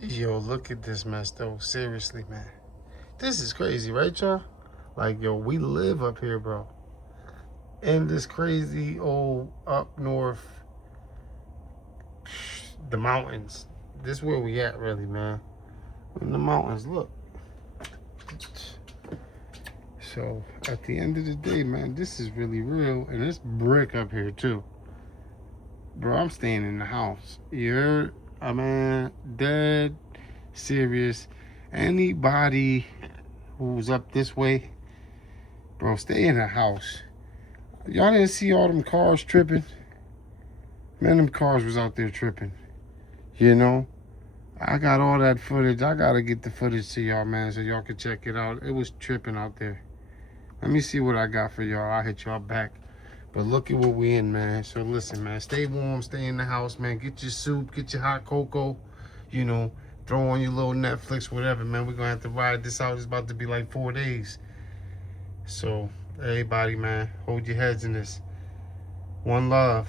Yo, look at this mess though. Seriously, man. This is crazy, right, y'all? Like, yo, we live up here, bro. In this crazy old up north, the mountains. This is where we at, really, man. In the mountains, look. So, at the end of the day, man, this is really real. And it's brick up here, too. Bro, I'm staying in the house. You're, I mean, dead serious. Anybody who's up this way, bro, stay in the house. Y'all didn't see all them cars tripping? Man, them cars was out there tripping. You know? I got all that footage. I gotta get the footage to y'all, man, so y'all can check it out. It was tripping out there. Let me see what I got for y'all. I'll hit y'all back. But look at what we in, man. So listen, man, stay warm, stay in the house, man. Get your soup, get your hot cocoa, you know, throw on your little Netflix, whatever, man. We're gonna have to ride this out. It's about to be like 4 days. So, everybody, man, hold your heads in this. One love.